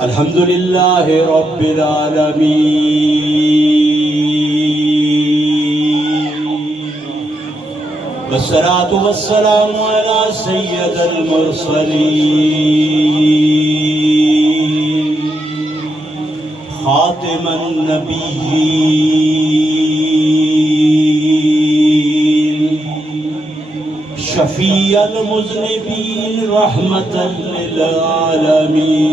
الحمد لله رب العالمين والصلاة والسلام على سيد المرسلين خاتم النبيين شفيع المذنبين رحمة للعالمين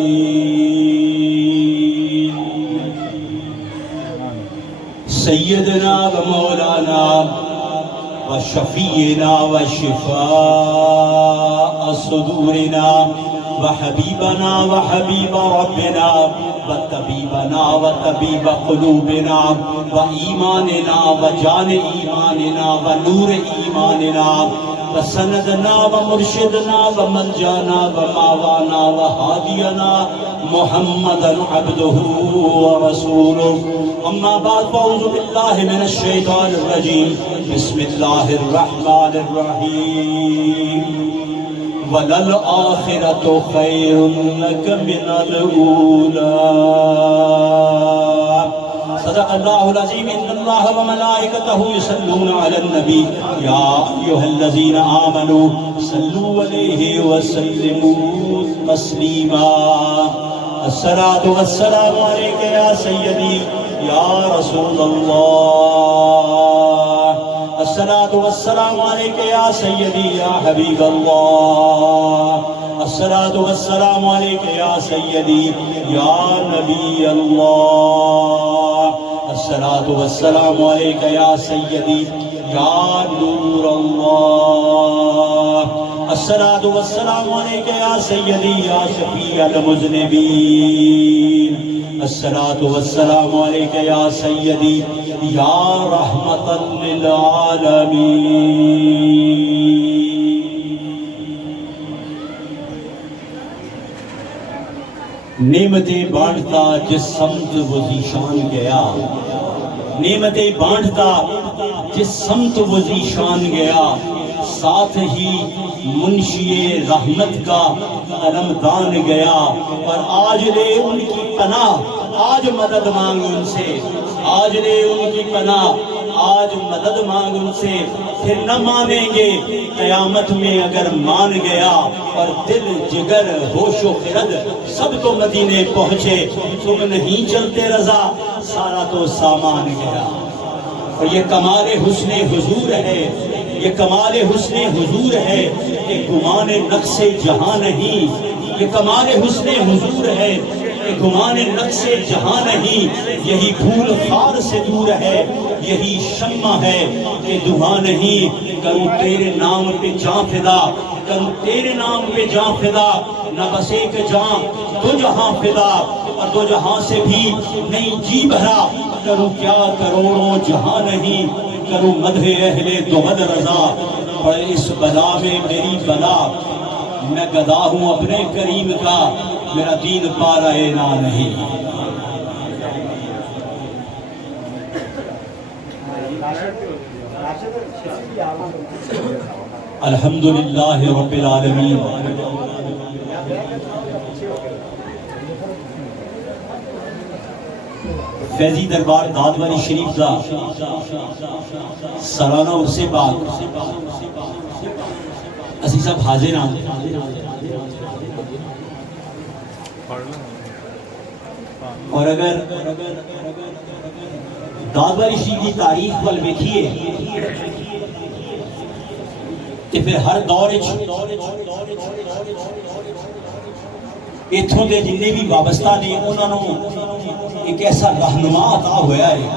سيدنا ومولانا وشفيعنا وشفاء صدورنا وحبيبنا وحبيب ربنا وطبيبنا وطبيب قلوبنا وإيماننا وجان إيماننا ونور إيماننا وسندنا ومرشدنا وملجانا وماوانا وهادينا محمدا عبده ورسوله أما بعد فأعوذ بالله من الشيطان الرجيم بسم الله الرحمن الرحيم وَلَلْآخِرَةُ خَيْرٌ لَكَ مِنَ الْأُولَى صدق اللہ العظیم ان اللہ وملائکتہ یصلون علی النبی یا ایھا الذین آمنوا صلوا علیہ وسلموا تسلیما الصلاۃ والسلام علیک یا سیدی یا رسول اللہ الصلاۃ والسلام علیک یا سیدی یا حبیب اللہ الصلاۃ والسلام علیک یا سیدی یا نبی اللہ الصلاۃ والسلام علیک یا سیدی یا نور اللہ الصلاۃ والسلام علیک یا سیدی یا شفیع المذنبین الصلاۃ والسلام علیک یا سیدی یا رحمۃ للعالمین نعمتیں بانٹتا جس سمت وہ ذیشان گیا نعمتیں بانٹتا جس سمت وہ ذیشان گیا ساتھ ہی منشی رحمت کا علمدان گیا اور آج لے ان کی پناہ آج مدد مانگ ان سے آج لے ان کی پناہ آج مدد مانگ ان سے پھر نہ مانیں گے قیامت میں اگر مان گیا اور دل جگر ہوش و خرد سب تو مدینے پہنچے تم نہیں چلتے رضا سارا تو سامان گیا اور یہ کمال حسن حضور ہے یہ کمال حسن حضور ہے کہ گمان نقص جہاں نہیں یہ کمال حسن حضور ہے کہ گمان نقص جہاں نہیں یہی پھول خار سے دور ہے یہی شمع ہے کہ دھواں نہیں کروں تیرے نام پہ جاں فدا کروں تیرے نام پہ جاں فدا نہ بس ایک جاں دو جہاں فدا اور دو جہاں سے بھی نہیں جی بھرا کروں کیا کروڑوں جہاں نہیں کروں مدح اہل دہد رضا پر اس بلا میں میری بلا میں گدا ہوں اپنے کریم کا میرا دین پا رہے نہ نہیں الحمدللہ رب العالمین فیضی دربار دادواری شریف دا سالانہ عرصے بعد اسی سب حاضر ہیں اور اگر دادواری شریف کی تاریخ پل دیکھیے کہ پھر ہر دور اتھوں دے جننے بھی وابستہ نے انہوں نے ایک ایسا رہنما عطا ہوا ہے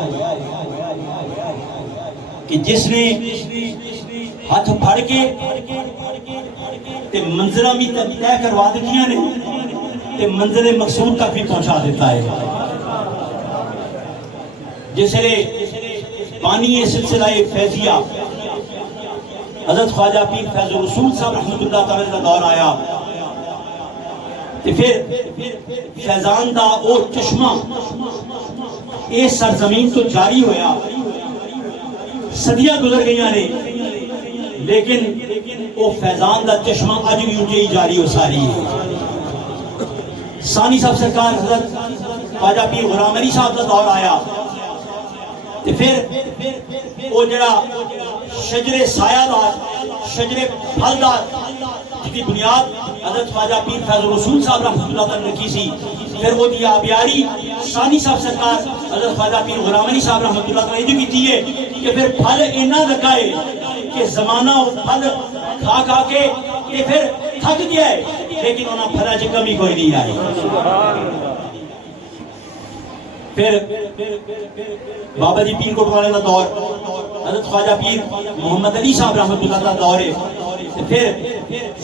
کہ جس نے ہاتھ پھڑ کے تے منظرہ بھی طے کروا دیا نے تے منظر مقصود تک بھی پہنچا دیتا ہے جس نے بانی سلسلہ فیضیہ حضرت خواجہ پیر فیض الرسول صاحب رحمت اللہ تعالی کا دور آیا پھر فیضان دا او چشمہ اس سرزمین تو جاری ہویا صدیاں گزر گئیاں نے لیکن وہ فیضان دا چشمہ اج بھی اونچے ہی جاری ہو ساری ہے. ثانی صاحب سرکار حضرت خواجہ پیر غلام علی صاحب کا دور آیا تو پھر وہ جڑا شجر سایہ دار شجر پھل دار جس کی بنیاد حضرت خواجہ پیر فیض الرسول صاحب رحمۃ اللہ تعالی نے کی سی، پھر وہ دی آبیاری ثانی صاحب سرکار حضرت خواجہ پیر غلام علی صاحب رحمۃ اللہ تعالی نے کی ہے کہ پھر پھل اینا لگائے کہ زمانہ پھل کھا کھا کے کہ پھر تھک گیا ہے، لیکن انہاں پھلا چ کمی کوئی نہیں آئی. پھر بابا جی پیر کوٹوالے کا دور حضرت خواجہ پیر محمد علی صاحب رحمۃ اللہ کا دور ہے. پھر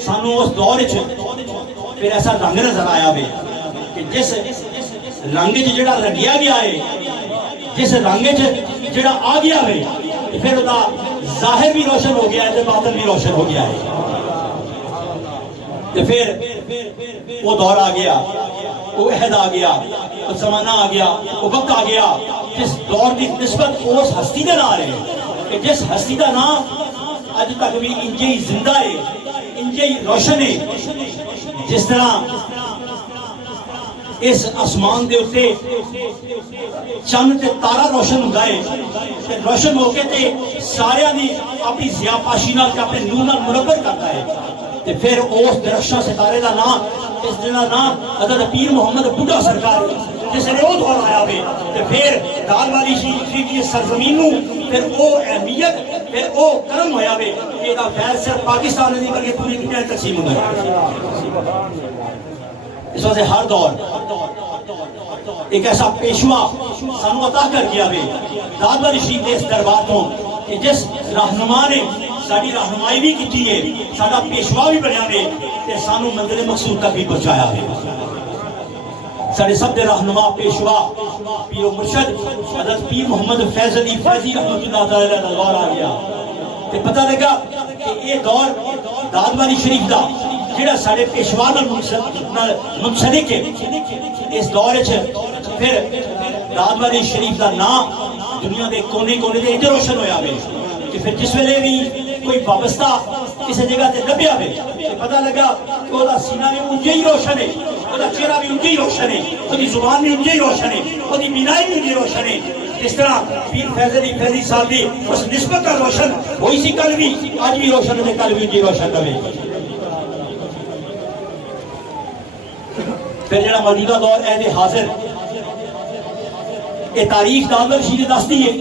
سانو اس دور پھر ایسا رنگ نظر آیا وے کہ جس رنگ جڑا رنگیا گیا ہے، جس رنگ جڑا آ گیا ہے، پھر دا ظاہر بھی روشن ہو گیا ہے تے باطن بھی روشن ہو گیا ہے. تے پھر وہ دور آ گیا، وہ عہد آ گیا، وہ زمانہ آ گیا، وہ وقت آ گیا جس دور کی نسبت اس ہستی دے نال ہے کہ جس ہستی دا نام اج تک بھی انجے ہی زندہ ہے، انجے ہی روشن ہے. جس طرح اس آسمان دے اتے چند تے تارا روشن ہوندا ہے تے روشن ہو کے تے سارے دی اپنی ضیا پاشی نال تے اپنے نور نال منور کرتا ہے. تے پھر اس درخشاں ستارے دا نام اس جنا نام حضرت پیر محمد بڈھا سرکار جس نے وہ دور آیا ہوئے تے پھر دال والی شریف کی سرزمین نو پھر وہ اہمیت پھر وہ کرم ہویا ہوئے کہ دا فیض صرف پاکستان نہیں بلکہ پوری دنیا میں تقسیم ہو گیا. اس وجہ سے ہر دور ایک ایسا پیشوا سانو عطا کر گیا ہوئے داد والی شریف کے اس دربار تو کہ جس رہنما نے ساری رہنمائی بھی کی ہے، سارا پیشوا بھی بنیا ہوئے تے سانو منزل مقصود تک بھی پہنچایا ہوئے. سارے سب دے رہنما پیشوا پیر و مرشد حضرت پیر محمد فیض علی فیضی رحمۃ اللہ تعالی کا دور آ گیا تے پتہ لگا کہ یہ دور داد والی شریف دا جڑا سارے پیشوا نال منسلک ہے. اس دور پھر داد والی شریف دا نام دنیا دے کونے کونے دے ادھر روشن ہویا ہوئے کہ پھر جس ویلے بھی کوئی وابستہ کسی جگہ تے لبیا ہوئے پتہ لگا کہ وہ دا سینہ بھی انجے ہی روشن ہے، وہ دا چہرہ بھی انجے ہی روشن ہے، وہ دی زبان بھی انجے ہی روشن ہے، وہ دی بینائی بھی انجے ہی روشن ہے. جس طرح پیر فیض علی فیضی صاحب دی اس نسبت کا روشن وہی سی کل بھی آج بھی روشن ہے، کل بھی انجے روشن رہے. پھر جڑا موجودہ دور عہد حاضر یہ تاریخ داد والی شریف دستی ہے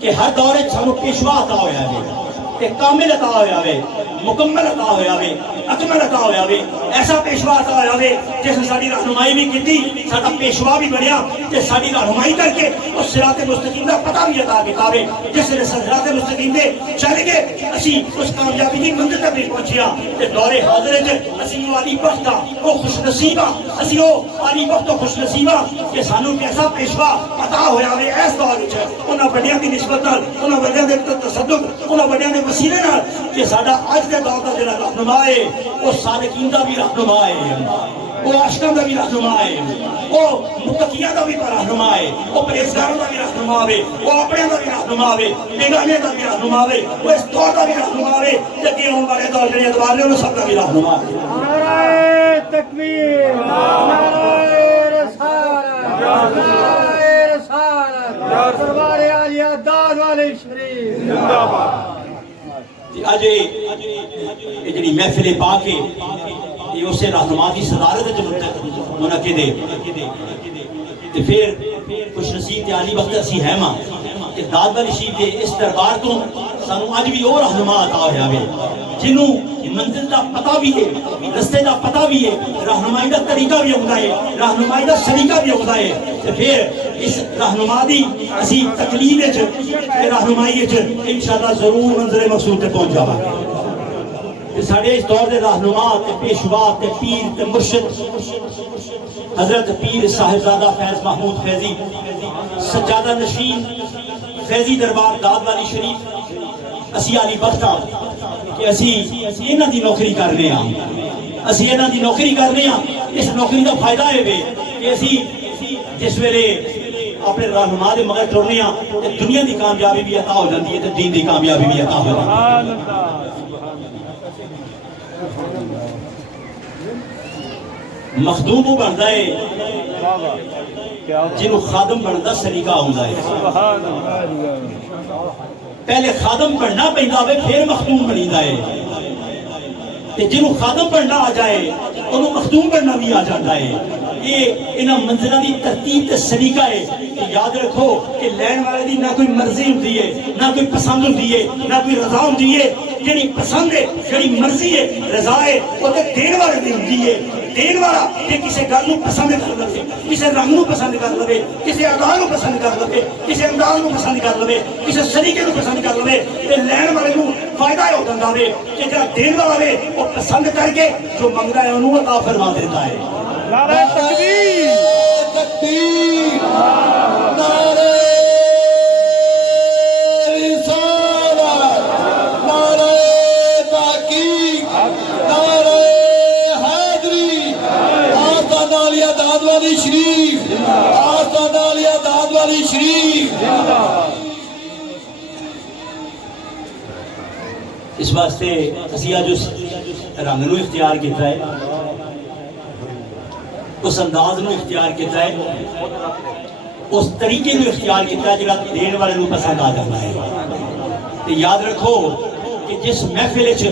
کہ ہر دور سانو پیشوا عطا ہویا ہے، کامل عطا ہویا ہے، مکمل عطا ہویا ہے، اکمل عطا ہویا ہے. ایسا پیشوا عطا ہویا ہے جس نے ساری رہنمائی بھی کی، سارا پیشوا بھی بنیا تے ساری رہنمائی کر کے اس صراط مستقیم کا پتہ بھی عطا کیتا ہے. جس نے صراط مستقیم دے چل کے اسی اس کامیابی کی منزل تک بھی پہنچیا تے دور حاضر وچ اسی والی بخت او خوش نصیب اسی او والی بخت خوش نصیب کہ سانو ایسا پیشوا عطا ہویا ہے اس دور وچ انہاں بڑیاں دی نسبت نال، انہاں بڑیاں دے تصدق، انہاں بڑیاں دے وسیلے نال کہ ساڈا اج دے دور دا جڑا رہنما ہے وہ صالحین دا بھی رہنما ہے، وہ عاشقاں دا بھی رہنما ہے، وہ متقیاں دا بھی رہنما ہے، وہ پرہیزگاراں دا بھی رہنما ہے، وہ اپنے دا بھی رہنما ہے، بیگانے دا بھی رہنما ہے، وہ اس دور دا بھی رہنما ہے تے اگے ہون والے دور جڑے ادوار نے انہاں سب دا بھی رہنما ہے. نعرہ تکبیر، نعرہ رسالت، نعرہ رسالت، دربار عالیہ داد والی شریف زندہ باد. اج یہ جڑی محفل پاک ہے یہ اسے رہنما کی صدارت منعقد ہے تے پھر خوش نصیب تے عالی وقت اسی ہیں ماں کہ داد والی شریف کے اس دربار تو سانو اج بھی وہ رہنما عطا ہویا ہے جنوں منزل دا پتہ بھی ہے، رستے دا پتہ بھی ہے، رہنمائی دا طریقہ بھی ہوندا ہے، رہنمائی دا سلیقہ بھی ہوندا ہے تے پھر اس رہنما دی اسی تقلید وچ تے رہنمائی وچ انشاءاللہ ضرور منزل مقصود تے پہنچ جاواں گے. ساڈے اس دور دے رہنما تے پیشوا تے پیر تے مرشد حضرت پیر صاحبزادہ فیض محمود فیضی سجادہ نشین فیضی دربار داد والی شریف اسی علی بخت ہاں کہ اسی انہاں دی نوکری کرنے ہاں، اسی انہاں دی نوکری کرنے ہاں. اس نوکری دا فائدہ ہے کہ اسی جس ویلے اپنے رہنما دے مگر ٹرنے ہاں تے دنیا دی کامیابی بھی عطا ہو جاندی ہے تے دین دی کامیابی بھی عطا ہو جاندی ہے. مخدوم وہ بنتا ہے جنہوں خادم بنتا سلیقہ ہوتا ہے. پہلے خادم بننا پہنتا ہے پھر مخدوم بنیتا ہے. جنہوں خادم بننا آ جائے انہوں مخدوم بننا بھی آ جاتا ہے. یہ انہاں منزلہ دی ترتیب تے سلیقہ ہے. یاد رکھو کہ لین والے دی نہ کوئی مرضی ہوتی ہے نہ کوئی پسند ہوتی ہے نہ کوئی رضا ہوتی ہے. جڑی پسند ہے جڑی مرضی ہے رضا ہے وہ تے دین والے دی ہوتی ہے. دین والا کہ کسی گل نو پسند کر لے, کسی رنگ نو پسند کر لے, کسی ادا نو پسند کر لے, کسی انداز نو پسند کر لے, کسی سلیقے نو پسند کر لے. تے لین والے نو فائدہ ہو جاندا ہے کہ جڑا دین والا ہے وہ پسند کر کے جو منگدا ہے انہوں عطا فرما دیتا ہے. نعرہ تکبیر تکبیر نعرہ رسالت نعرہ تحقیق نعرہ حیدری آستانہ علیہ داد والی شریف آستانہ علیہ داد والی شریف. اس واسطے اسی آج اس رنگ نو اختیار کیتا ہے, اس انداز نو اختیار کیتا ہے, اس طریقے نو اختیار کیتا ہے جڑا دین والے نو پسند آ جاتا ہے. تو یاد رکھو کہ جس محفل چ,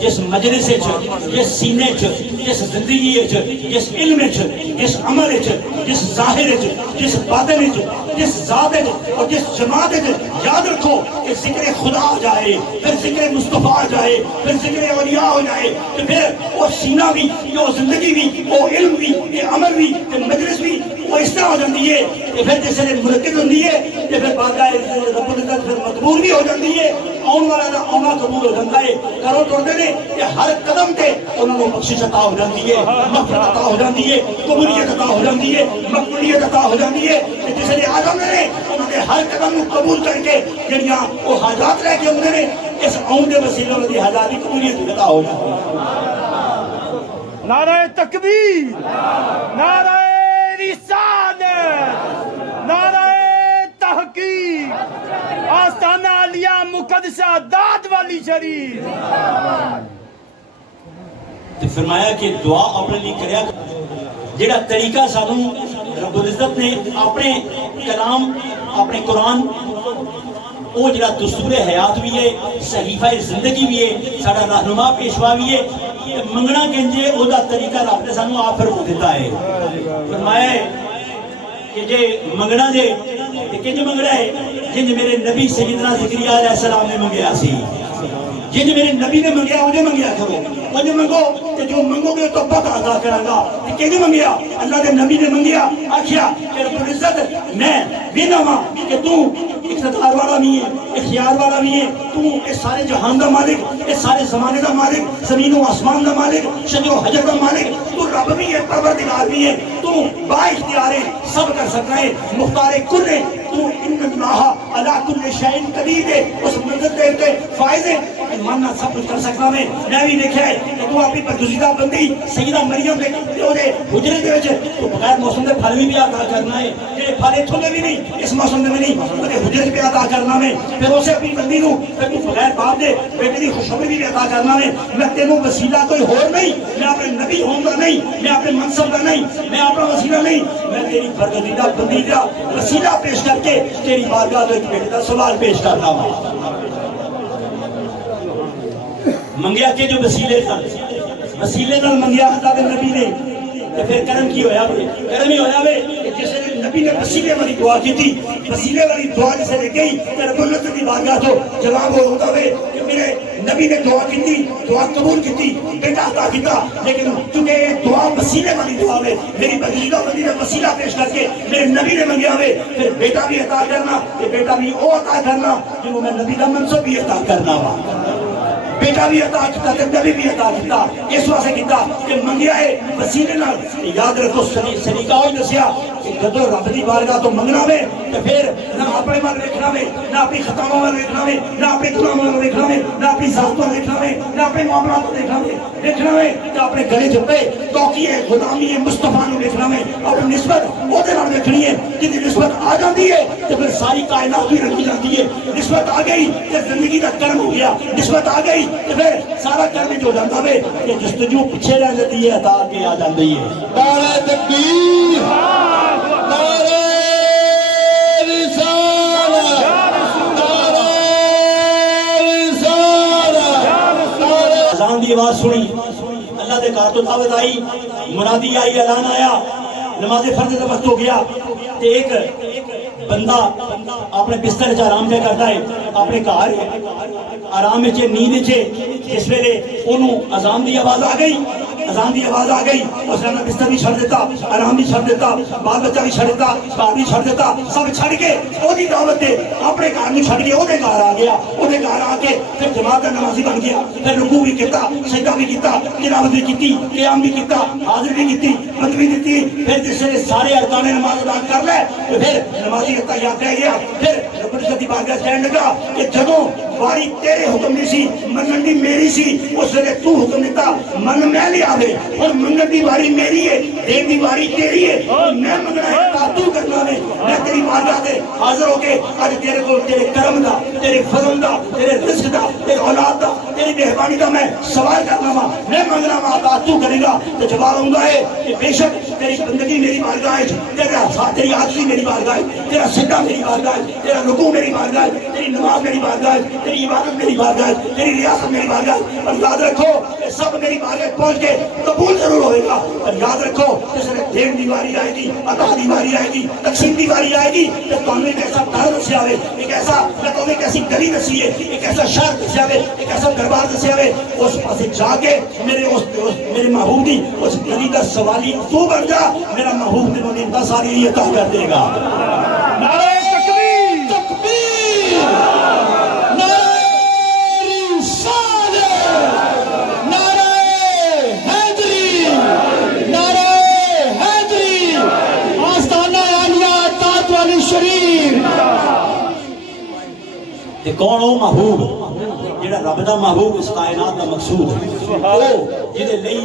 جس مجلس چ, جس سینے چ, جس زندگی چ, جس علم چ, جس عمل چ, جس ظاہر چ, جس باطن چ, جس ذات چ اور جس جماعت چ یاد رکھو کہ ذکر خدا ہو جائے, پھر ذکر مصطفیٰ ہو جائے, پھر ذکر اولیاء ہو جائے, تو پھر وہ سینہ بھی, وہ زندگی بھی, وہ علم بھی, یہ عمل بھی, یہ مجلس بھی وہ اس طرح ہو جاتی ہے کہ پھر جس نے منعقد ہوتی ہے کہ پھر بارگاہ رب العزت پھر مقبول بھی ہو جاتی ہے. آن والا دا آنا قبول ہو جاتا ہے. کرو توڑتے نے کہ ہر قدم تے انہوں نے بخشش عطا ہو جاتی ہے, مغفرت عطا ہو جاتی ہے, قبولیت عطا ہو جاتی ہے, مقبولیت عطا ہو جاتی ہے. کہ جس نے آدم نے انہوں نے ہر قدم کو قبول کر کے جنیاں وہ حاجات رہ کے انہوں نے اس آن دے وسیلوں نے حاجات کی قبولیت عطا ہو جاتی ہے. نعرہ تکبیر نعرہ رسالت نعرہ تحقیق آستانہ علیہ مقدسہ داد والی شریف. تو فرمایا کہ دعا اپنے لیے کریا جڑا طریقہ سانو رب العزت نے اپنے کلام اپنے قرآن وہ جڑا دستور حیات بھی ہے, صحیفہ زندگی بھی ہے, ساڑا رہنما پیشوا بھی ہے. منگنا کنجے او دا طریقہ رب نے سانو آپ فرمو دیتا ہے. فرمایا کہ جے منگنا جے کنج منگنا ہے جنج میرے نبی سیدنا زکریا علیہ السلام نے منگیا سی. جنج میرے نبی نے منگیا انہیں منگیا کرو. انہیں منگو کہ جو منگو گے تو پتہ عطا کرا گا. کنج منگیا اللہ کے نبی نے منگیا آکھیا کہ رب العزت میں بینا ماں کہ تو اقتدار والا بھی ہے, اختیار والا بھی ہے, تو اس سارے جہان دا مالک, اس سارے زمانے دا مالک, زمین و آسمان دا مالک, شجر و حجر دا مالک, تو رب بھی ہے, پروردگار بھی ہے, تو با اختیار ہے, سب کر سکتا ہے, مختار کل ہے, تو ان اللہ علی کل شیء قدیر ہے. اس منظر کے فائز ہے ماننا سب کچھ کر سکتا میں بھی دیکھا ہے کہ تو اپنی برگزیدہ بندی سیدہ مریم دے حجرے دے وچ تو بغیر موسم دے پھل بھی عطا کرنا ہے. جے پھل اتھوں دے بھی نہیں اس موسم دے بھی نہیں تے حجرے پہ عطا کرنا ہے. پھر اسے اپنی بندی نو پھر تو بغیر باپ دے بیٹے دی خوشخبری بھی عطا کرنا ہے. میں تینوں وسیلہ کوئی اور نہیں, میں اپنے نبی ہوں گا نہیں, میں اپنے منصب کا نہیں, میں اپنا وسیلہ نہیں, میں تیری برگزیدہ بندی کا وسیلہ پیش کر کے تیری بارگاہ تو ایک بیٹے کا سوال پیش کرنا ہوں. منگیا کہ جو وسیلے تھا وسیلے نال منگیا اللہ کے نبی نے تو پھر کرم کی ہویا ہوئے کرم ہی ہویا ہوئے کہ جس نے نبی نے وسیلے والی دعا کی تھی وسیلے والی دعا جسے نے گئی کہ رب العزت کی بارگاہ تو جواب ہوتا ہوئے کہ میرے نبی نے دعا کی تھی, دعا قبول کی تھی, بیٹا عطا کیتا, لیکن چونکہ دعا وسیلے والی دعا ہے میری برگزیدہ بندی نے وسیلہ پیش کر کے میرے نبی نے منگیا ہوئے پھر بیٹا بھی عطا کرنا, یہ بیٹا بھی او عطا کرنا جنہوں میں نبی کا منصب بھی عطا کرنا ہوا. بیٹا بھی عطا کیتا تے نبی بھی عطا کیتا. اس واسطے کیتا کہ منگیا ہے وسیلے نال. یاد رکھو سلیقہ ہوئی دسیا کہ جدو رب دی بارگاہ تو منگنا وے تے پھر نہ اپنے مال ویکھنا وے, نہ اپنی خطاواں وال ویکھنا وے, نہ اپنے گناہاں وال ویکھنا وے, نہ اپنی ذات وال ویکھنا وے, نہ اپنے معاملات وال ویکھنا وے تے اپنے گلے چ پے توقی ہے غلامی ہے مصطفیٰ نو ویکھنا وے. اپنی نسبت او دے نال ویکھنی ہے جدی نسبت آ جاندی ہے تے پھر ساری کائنات بھی رنگی جاندی ہے. نسبت آ گئی تے زندگی دا کرم ہو گیا, نسبت آ گئی تو پھر سارا کرنے جو جاتا ہے کہ جستجو پیچھے رہ جاتی ہے عطا کے آ جاتی ہے. نعرہ تکبیر، نعرہ رسالت، نعرہ رسالت، نعرہ اذان دی آواز سنی، اللہ دے کار تو دعوت آئی، منادی آئی، اعلان آیا، نماز فرض کا وقت ہو گیا. تے ایک بندہ اپنے بستر چ آرام پہ کرتا ہے، اپنے گھر آرام چ نیند چ جس ویلے انہوں اذان دی آواز آ گئی، اذان دی آواز آ گئی، اس نے بستر بھی چھڑ دیتا، آرام بھی چھڑ دیتا، بال بچہ بھی چھڑ دیتا، گھر بھی چھڑ دیتا، سب چھڑ کے وہ دعوت دے اپنے گھر میں چھڑ کے وہ گھر آ گیا. وہ گھر آ کے پھر جماعت کا نمازی بن گیا، پھر رکوع بھی کیتا، سجدہ بھی کیتا، تلاوت بھی کی، قیام بھی کیتا، حاضر بھی کی، بند بھی دیتی. پھر جس نے سارے ارکان نماز ادا کر لے تو پھر نمازی تیار رہ گیا. پھر رب العزت دی بارگاہ کہنے لگا کہ جدوں واری تیرے حکم دی سی، منن دی میری سی، اس ویلے تو حکم دیتا من میں لے آوے، اور منن دی واری میری ہے، دین دی واری تیری ہے، میں منگنا ہے تو کرنا ہے. میں تیری بارگاہ دے حاضر ہو کے اج تیرے کو تیرے کرم دا، تیرے فضل دا، تیرے رزق دا، تیرے اولاد دا، تیری مہربانی دا میں سوال کرنا وا، میں منگنا وا عطا تو کرے گا. تو جواب ہوندا ہے کہ بے شک تیری بندگی میری بارگاہ ہے، تیرا ساتھ تیری عاجزی میری بارگاہ ہے، تیرا سجدہ میری بارگاہ ہے، تیرا رکوع میری بارگاہ ہے، تیری نماز میری بارگاہ ہے، تیری عبادت میری بارگاہ ہے، تیری ریاست میری بارگاہ ہے. اور یاد رکھو کہ سب میری بارگاہ پہنچ کے قبول ضرور ہوئے گا. اور یاد رکھو جس نے دین دی واری آئے گی، عطا دی واری آئے گی، تقسیم دی واری آئے گی، تو تمہیں ایک ایسا گھر دسیا ہوئے، ایک ایسا تمہیں ایک ایسی گلی دسی ہے، ایک ایسا شہر دسیا ہوئے، ایک ایسا دربار دسیا ہوئے، اس پاسے جا کے میرے محبوب دی اس گلی کا سوالی تو بن جا، میرا محبوب تینوں نے ساری یہ عطا کر دے گا. نعرہ تکبیر، تکبیر، نعرہ رسالت، نعرہ حیدری، نعرہ حیدری، آستانہ عالیہ طاعت والی شریف. تے کون ہو محبوب جڑا رب دا محبوب اس کائنات دا مقصود ہے، او جدے لئی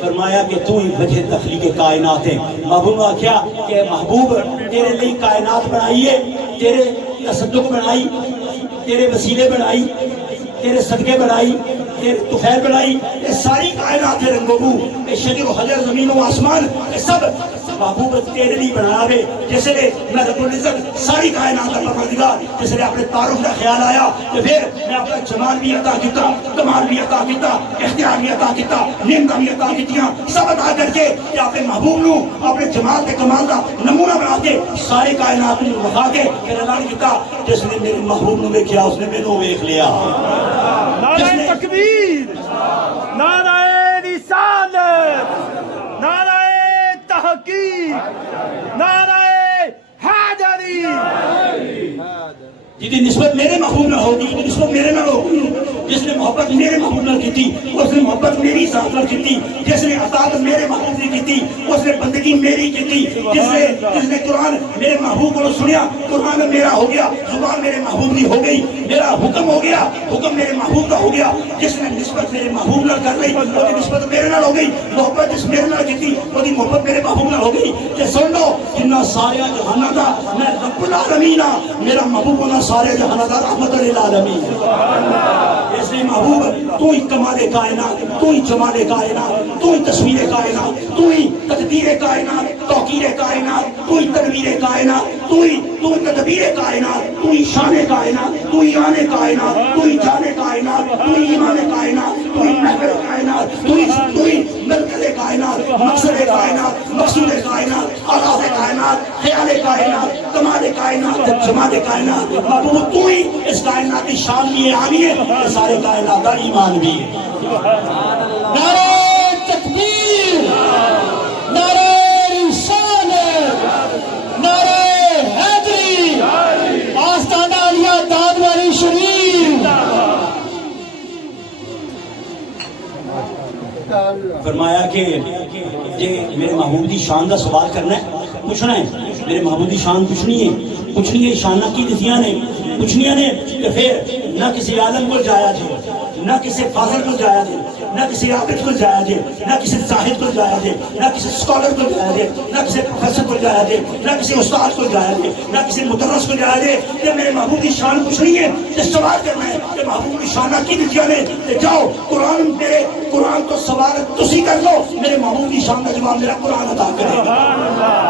فرمایا کہ تو ہی وجہ تخلیق کائنات ہے. محبوب نے کیا کہ محبوب تیرے لئی کائنات بنائی ہے، تیرے تصدق بنائی، تیرے وسیلے بنائی، تیرے صدقے بنائی، تیرے طفیل بنائی، یہ ساری کائنات ہے رنگ و بو، یہ شجر و حجر، زمین و آسمان، یہ سب محبوب تیرے لیے بنایا ہے. جس نے میں رب العزت ساری کائنات کا پروردگار، جس نے اپنے تعارف کا خیال آیا تو پھر میں اپنا جمال بھی عطا کیتا، کمال بھی عطا کیتا، اختیار بھی عطا کیتا، نعمتاں بھی عطا کیتیاں، سب عطا کر کے کہ اپنے محبوب نو اپنے جمال تے کمال دا نمونہ بنا کے ساری کائنات نو وکھا کے پھر اعلان کیتا جس نے میرے محبوب نو ویکھیا اس نے مینوں ویکھ لیا. نعرہ تکبیر، نعرہ رسالت، نعرہ تحقیق، نعرہ حیدری. جی نسبت میرے محبوب نہ ہوگی، نسبت میرے نہ ہوگی. جس نے محبت میرے محبوب نہ کی تھی اس نے محبت میری ذات نہ کی تھی. جس نے عطاعت میرے محبوب نے کی تھی اس نے بندگی میری کی تھی. جس نے قرآن میرے محبوب کو سنیا، قرآن میرا ہو گیا، زبان میرے محبوب کی ہو گئی، میرا حکم ہو گیا، حکم میرے محبوب کا ہو گیا. جس نے نسبت میرے محبوب نہ کر لی وہ نسبت میرے نہ ہو گئی. محبت جس میرے نہ کی تھی وہ محبت میرے محبوب نہ ہو گئی. کہ سن لو جنہ سارے جہانہ دا میں رب العالمین ہاں، میرا محبوب ہونا سارے جہانہ دا رحمت للعالمین. اس لیے محبوب تو ہی کمال کائنات، تو ہی جمال کائنات، تو ہی تصویر کائنات، تو ہی تقدیر کائنات، توقیر کائنات، تو ہی تدبیر کائنات، تو ہی تدبیر کائنات، تو ہی شان کائنات، تو ہی آن کائنات، تو ہی جان کائنات، تو ہی ایمان کائنات، تو ہی محور کائنات، تو ہی مرکز کائنات، مقصد کائنات، مقصود کائنات، آغاز کائنات، خیال کائنات، کمال کائنات، جمال کائنات. محبوب تو ہی اس کائنات کی شان بھی ہے، عالی ہے، سارے کائنات کا ایمان بھی ہے. نعرہ تکبیر، نعرہ رسالت، نعرہ حیدری، آستانہ عالیہ طاعت والی شریف. فرمایا کہ یہ میرے محبوب دی شان دا سوال کرنا ہے، پوچھنا ہے. میرے محبوب دی شان پوچھنی ہے شانہ کی دسیاں نے پوچھنیاں نے. کہ پھر نہ کسی عالم کو جایا جی، نہ کسی فاضل کو جایا دے، نہ کسی عابد کو جایا دے، نہ کسی زاہد کو جایا دے، نہ کسی اسکالر کو جایا دے، نہ کسی پروفیسر کو جایا دے، نہ کسی استاد کو جایا دے، نہ کسی مدرس کو جایا دے کہ میرے محبوب کی شان پوچھنی ہے، کہ سوال کرنا ہے کہ محبوب کی شان کی دیا نے، کہ جاؤ قرآن تو سوال تسی کر لو، میرے محبوب کی شان کا جواب میرا قرآن عطا کرے گا۔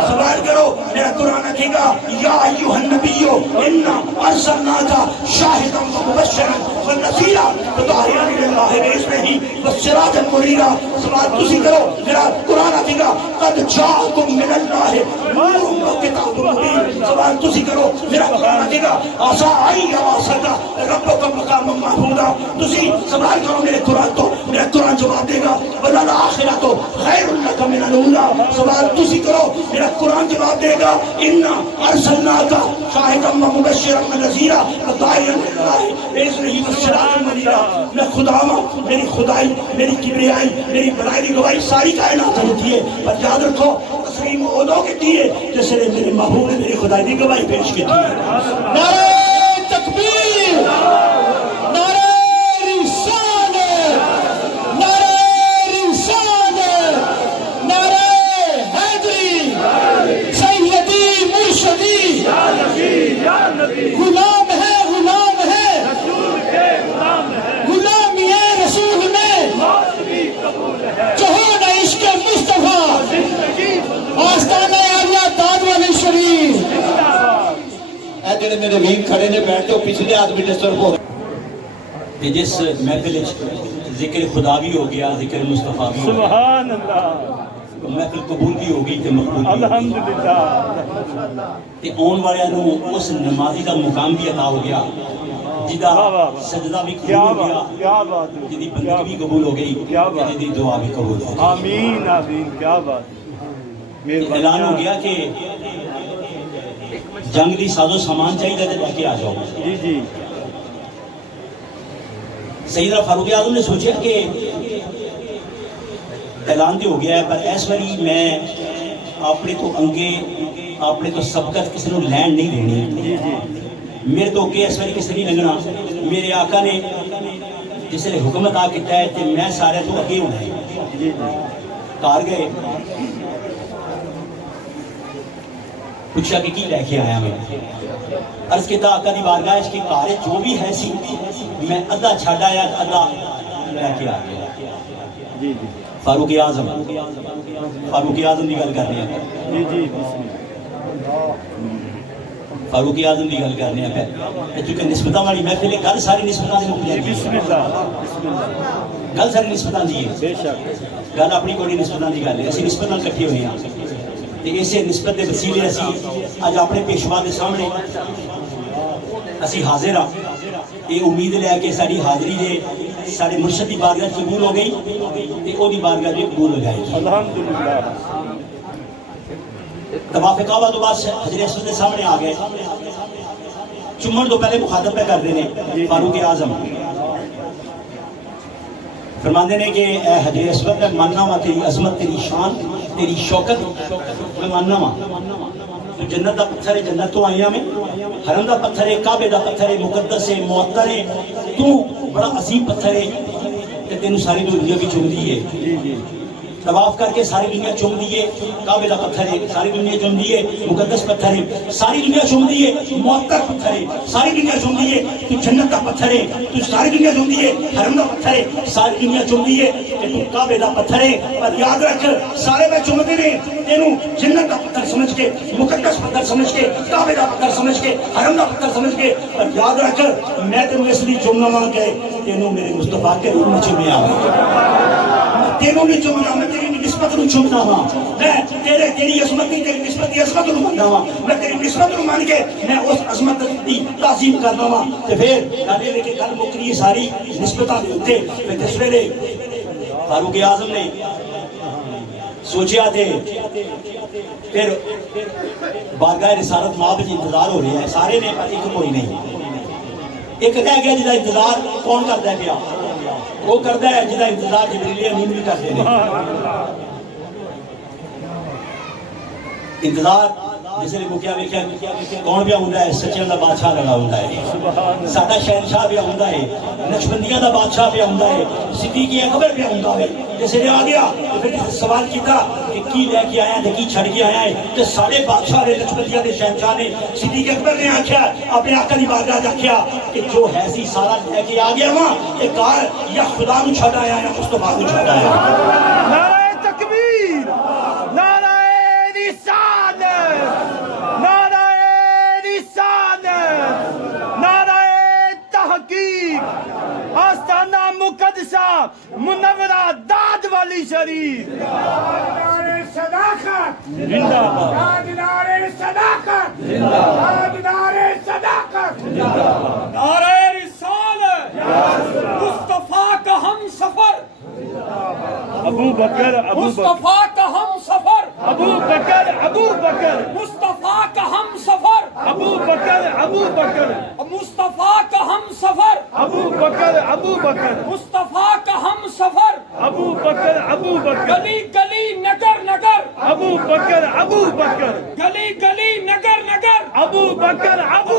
سوال کرو، میرا قرآن کہے گا یا ایھا النبی انا ارسلناک شاہدا ومبشرا ونذیرا وداعیا الی اللہ باذنہ وسراجا منیرا۔ سوال تسی کرو، میرا قرآن کہے گا قد جاءکم من اللہ نور وکتاب مبین۔ سوال تسی کرو، میرا قرآن کہے گا عسیٰ ان یبعثک ربک مقاما محمودا۔ تسی سوال کرو میرے قرآن تو، میرا قرآن جواب دے گا وللآخرۃ خیر لک من الاولی۔ سوال تسی کرو، میرا قرآن جواب دے گا انا ارسلناک شاہدا ومبشرا ونذیرا وداعیا الی اللہ باذنہ وسراجا منیرا۔ میں خدا ہوں، میری خدائی، میری کبریائی، میری بڑائی کی گواہی ساری کائنات ہوتی ہے، پر یاد رکھو تسلیم اودوں کے دیے جس نے میرے محبوب نے میری خدائی کی گواہی پیش کی تھی۔ نعرہ تکبیر، نعرہ رسالت، نعرہ رسالت، نعرہ حیدری، سیدی مرشدی، یا نبی یا نبی، غلام ہے، غلام ہے، رسول کے غلام ہے، غلامی رسول میں موت بھی قبول ہے، جہان عشق مصطفیٰ، زندگی آستانہ عالیہ تاج والی شریف۔ زندہ باد۔ اے جڑے میرے ویر کھڑے نے بیٹھ جاؤ، پچھلے آدمی ڈسٹرب ہو کہ جس محفل ذکر خدا بھی ہو گیا، ذکر مصطفیٰ بھی ہو گیا، سبحان اللہ، محفل قبول بھی ہوگی تے مقبول بھی ہوگی، الحمدللہ، تے آن والے نو اس نمازی کا مقام بھی عطا ہو گیا جدا سجدہ بھی قبول ہو گیا، کیا بات ہے، جدی بندگی بھی قبول ہو گئی، کیا بات، جدی دعا بھی قبول ہو گئی۔ آمین آمین، کیا بات، اعلان ہو گیا کہ جنگ دی ساز و سامان چاہیے تے لے کے آ جاؤ۔ جی جی، سیدنا فاروق اعظم نے سوچا کہ اعلان تو ہو گیا ہے، پر اس واری میں اپنے تو انگے اپنے تو سبقت کسی کو لینڈ نہیں دینی، جی جی، میرے تو کہ اس واری کسی نہیں لگنا۔ میرے آقا نے جس نے حکم عطا کیتا ہے کہ میں سارے تو اگے ہونا ہے۔ جی جی، کار گئے، پوچھا کہ کی لے کے آیا میں؟ عرض کیتا آقا دی بارگاہ اس کے کار جو بھی ہے سی میں ادھا چھڈ آیا ادھا لے کے آ گیا۔ جی جی، فاروق اعظم دی گل کر رہے ہیں، جی جی، بسم اللہ، فاروق اعظم دی گل کر رہے ہیں پھر چونکہ نسبتاں والی محفل ہے، گل ساری نسبتاں دی مک جاتی بسم ہے، اللہ، بسم اللہ، گل ساری نسبتاں دی ہے، بے شک، گل اپنی کوئی نسبتاں دی گل ہے، اسی نسبت نال کٹھے ہوئے ہیں تے اسے نسبت دے وسیلے اسی اج اپنے پیشوا دے سامنے اسی حاضر ہاں۔ یہ امید لے کے ساری حاضری دے سارے مرشد دی بارگاہ قبول ہو گئی تے او دی بارگاہ بھی قبول ہو جائے گی۔ الحمدللہ، طواف کعبہ تو بعد حجر اسود کے سامنے آ گئے، چمن تو پہلے مخاطب پہ کر رہے ہیں فاروق اعظم، فرماندے نے کہ اے حجر اسود میں ماننا وا تیری عظمت، تیری شان، تیری شوکت میں ماننا وا، تو جنت دا پتھر ہے، جنت تو آئیاں میں، حرم دا پتھر ہے، کعبے دا پتھر ہے، مقدس ہے، معطر ہے، تو بڑا عظیم پتھر ہے کہ تینوں ساری دنیا کی چوم دی ہے۔ جی جی، طواف کر کے ساری دنیا چوم دیے، کعبے کا پتھر ہے، ساری دنیا چوم دیے، مقدس پتھر ہے، ساری دنیا چوم دیے، معطر پتھر ہے، ساری دنیا چوم دیے، تو جنت کا پتھر ہے، تو ساری دنیا چوم دیے، حرم کا پتھر ہے، ساری دنیا چوم دیے کہ تو کعبے کا پتھر ہے، پر یاد رکھ سارے میں چومتے نے تینوں جنت کا پتھر سمجھ کے، مقدس پتھر سمجھ کے، کعبے کا پتھر سمجھ کے، حرم کا پتھر سمجھ کے، پر یاد رکھ میں تینوں اس لیے چومنا وا کہ تینوں میرے مصطفیٰ کے روح میں چومیا، تینوں نہیں چومنا، میں تیری نسبت نو چومنا وا، میں تیری عظمت نہیں، تیری نسبت کی عظمت نو ماننا وا، میں تیری نسبت نو مان کے میں اس عظمت کی تعظیم کرنا وا، تے پھر گل یہ کہ گل مکری ساری نسبتاں دے اوتے تے جس ویلے فاروق اعظم نے سوچیا تے پھر بارگاہ رسالت ماں وچ انتظار ہو رہا ہے، سارے نے پر ایک کوئی نہیں، ایک رہ گیا جدا انتظار کون کردا ہے پیا؟ وہ کرتا ہے جدا انتظار جبریل امین بھی کرتے ہیں، انتظار جس نے وہ کیا کون پہ ہوندا ہے سچیاں دا بادشاہ لگا ہوندا ہے ساڈا شہنشاہ پہ ہوندا ہے نقشبندیاں دا بادشاہ پہ ہوندا ہے صدیق اکبر پہ ہوندا ہے جس نے آ گیا تو پھر سوال کیتا کہ کی لے کے آیا ہے کی چھڑ کے آیا ہے کہ سارے بادشاہ نے نقشبندیاں دے شہنشاہ نے صدیق اکبر نے آکھیا اپنے آقا دی بارگاہ آکھیا کہ جو ہے سی سارا لے کے آ گیا وہاں یہ کار یا خدا نو چھڈ آیا یا مصطفیٰ نو چھڈ آیا نعرہ تکبیر نعرہ رسالت نعرہ رسالت نعرہ تحقیق آستانہ مقدسہ منورہ داد والی شریف نعرہ صداقت زندہ باد نعرہ صداقت نعرہ صداقت نعرہ رسالت مصطفیٰ کا ہم سفر ابو بکر مصطفیٰ کا ہم سفر ابو بکر مصطفیٰ کا ہم سفر ابو بکر مصطفیٰ کا ہم سفر ابو بکر مصطفیٰ کا ہم سفر ابو بکر گلی گلی نگر نگر ابو بکر گلی گلی نگر نگر ابو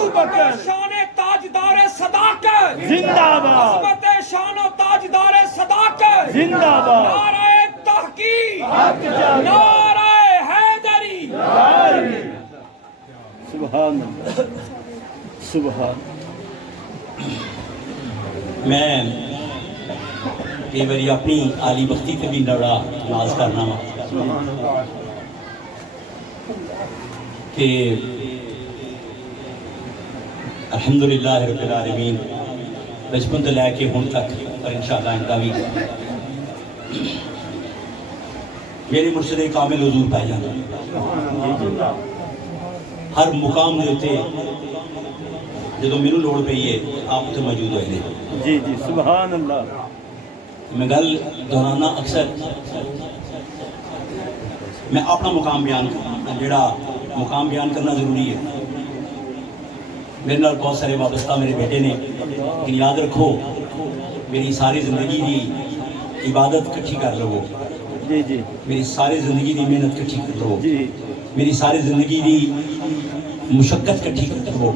بکر شان تاجدار صداقت زندہ باد عظمت شان و تاجدار صداقت زندہ باد نعرہ تحقیق حق جاگے نعرہ حیدری سبحان اللہ سبحان میں کئی باری اپنی عالی بختی تے بھی بڑا ناز کرنا وا کہ الحمدللہ رب العالمین بچپن تو لے کے ہن تک اور انشاءاللہ اندا بھی میرے مرشد کامل حضور پائے جانا ہر مقام دے تے جدوں مینوں لوڑ پئی ہے آپ اتنے موجود ہوئے نے جی سبحان اللہ میں گل دہرانا اکثر میں اپنا مقام بیان کرنا جڑا مقام بیان کرنا ضروری ہے میرے نال بہت سارے وابستہ میرے بیٹے نے لیکن یاد رکھو میری ساری زندگی دی عبادت کٹھی کر لو جی میری ساری زندگی دی محنت کٹھی کر لو جی میری ساری زندگی دی مشقت کٹھی کر لو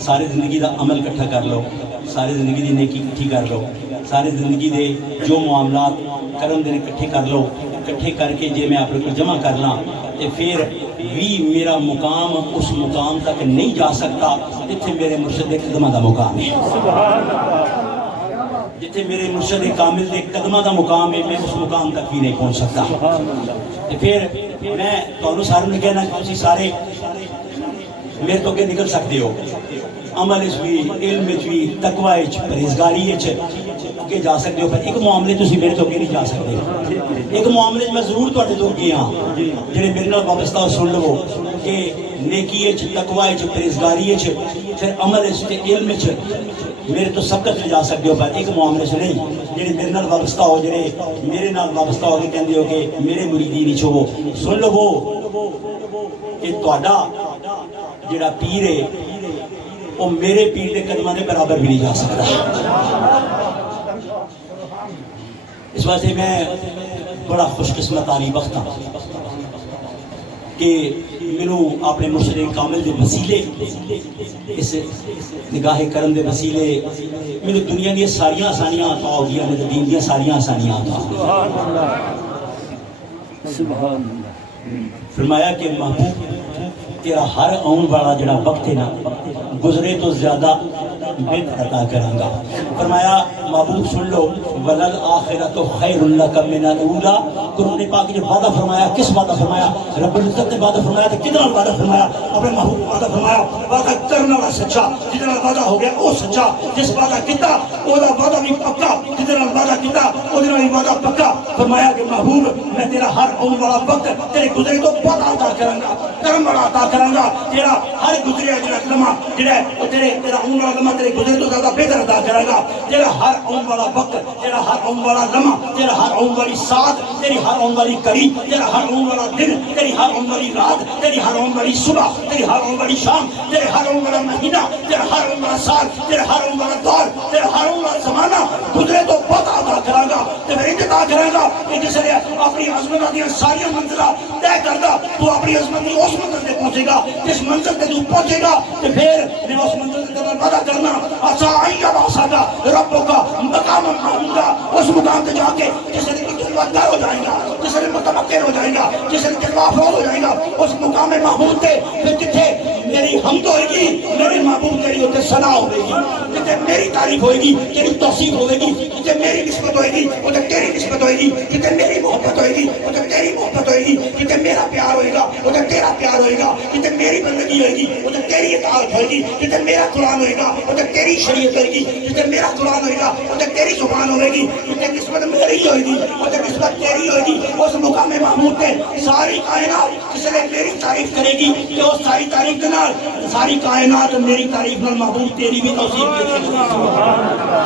ساری زندگی دا عمل کٹھا کر لو ساری زندگی دی نیکی کٹھی کر لو ساری زندگی دے جو معاملات کرم دے کٹھے کر لو کٹھے کر کے جے میں آپ کو جمع کر لاں تے پھر بھی میرا مقام اس مقام تک نہیں جا سکتا جتھے میرے مرشد قدمہ دا مقام ہے سبحان اللہ جتھے میرے مرشد کامل دے قدمہ دا مقام ہے میں اس مقام تک بھی نہیں پہنچ سکتا سبحان اللہ تے پھر میں تانوں سارے نے کہنا کہ تسی سارے میرے تو کہ نکل سکتے ہو عمل اس بھی علم اس بھی تقوی اس پرہیزگاری اس کے جا سکتے ہو پر ایک معاملے تسی میرے تو کہ نہیں جا سکتے ایک معاملے میں ضرور تواڈے تو کہ ہاں جڑے میرے نال وابستہ سن لو کہ نیکی اس تقوی اس پرہیزگاری اس پھر عمل اس تے علم اس میرے تو سب تک جا سکتے ہو پر ایک معاملے سے نہیں جڑے میرے نال وابستہ ہو جڑے میرے نال وابستہ ہو کے کہندے ہو کہ میرے مریدی نہیں چھو سن لو کہ تہاڈا جڑا پیر ہے وہ میرے پیر دے قدماں دے برابر بھی نہیں جا سکتا اس واسطے میں بڑا خوش قسمت عالی وقت ہاں کہ مینوں اپنے مرشد کامل دے وسیلے اس نگاہ کرم دے وسیلے مینوں دنیا دی ساریاں آسانیاں عطا ہو گیا نے دین دی ساریاں آسانیاں عطا ہو سبحان اللہ سبحان اللہ فرمایا کہ محبوب تیرا ہر آن والا جڑا وقت ہے نا گزرے تو زیادہ بہتر عطا کروں گا فرمایا محبوب سن لو ولل آخرت خیر لک من الاولی قرآن پاک نے وعدہ فرمایا کس وعدہ فرمایا رب العزت نے وعدہ فرمایا تو کتنا وعدہ فرمایا اپنے محبوب نے وعدہ فرمایا وعدہ کرنے والا سچا جتنا وعدہ ہو گیا وہ سچا جس وعدہ کیتا وہ وعدہ بھی پکا جتنا وعدہ کیتا وہ وعدہ پکا فرمایا کہ محبوب میں تیرا ہر آن والا وقت تیرے گزرے تو بعد عطا کروں گا کرم والا عطا کروں گا تیرا ہر گزرے جڑا لمحہ جڑا وہ تیرا آن والا لمحہ تیرے گزرے تو زیادہ بہتر عطا کرے گا تیرا ہر آن والا وقت، تیرا ہر آن والا لمحہ، تیرا ہر آن والی ساتھ، تیری ہر آن والی کڑی، تیرا ہر آن والا دن، تیری ہر آن والی رات، تیری ہر آن والی صبح، تیری ہر آن والی شام، تیرے ہر آن والا مہینہ، تیرا ہر آن والا سال، تیرا ہر آن والا دور، تیرا ہر آن والا زمانہ گزرے تو پتہ عطا کرے گا، تے پھر انتظار کرے گا کہ جس نے اپنی عظمت دیا ساری منزلہ طے کردا تو اپنی عظمت کی اس منزل تے پہنچے گا، جس منزل تے تو پہنچے گا تے پھر میں اس منزل تے وعدہ کرنا آسائیہ باسا کا ربوں کا مقام محمودہ، اس مقام تے جا کے جس نے جلوہ دار ہو جائے گا، جس نے متمکن ہو جائے گا، جس نے جلوہ افروز ہو جائے گا، اس مقام محمود تے پھر جتھے میری حمد ہوئے گی، میری محبوب تیری ہوتے ثنا ہوئے گی، جتھے میری تعریف ہوئے گی، تیری توصیف ہوئے گی، جتھے میری نسبت ہوئے گی، ادھر تیری نسبت ہوئے گی، جتھے میری محبت ہوئے گی، ادھر تیری محبت ہوئے گی، جتھے میرا پیار ہوئے گا، ادھر تیرا پیار ہوئے گا، جتھے میری بندگی ہوئے گی، ادھر تیری اطاعت ہوئے گی، جتھے میرا قرآن ہوئے گا، ادھر تیری شریعت ہوئے گی، جتھے میرا قرآن ہوئے گا، ادھر تیری زبان ہوئے گی، جتھے نسبت میری ہوئے گی، ادھر نسبت تیری ہوئے گی، اس مقام محمود تے ساری کائنات جس نے میری تعریف کرے گی کہ اس ساری تعریف کے نال ساری کائنات میری تعریف نال محبوب تیری بھی توصیف کرے گی۔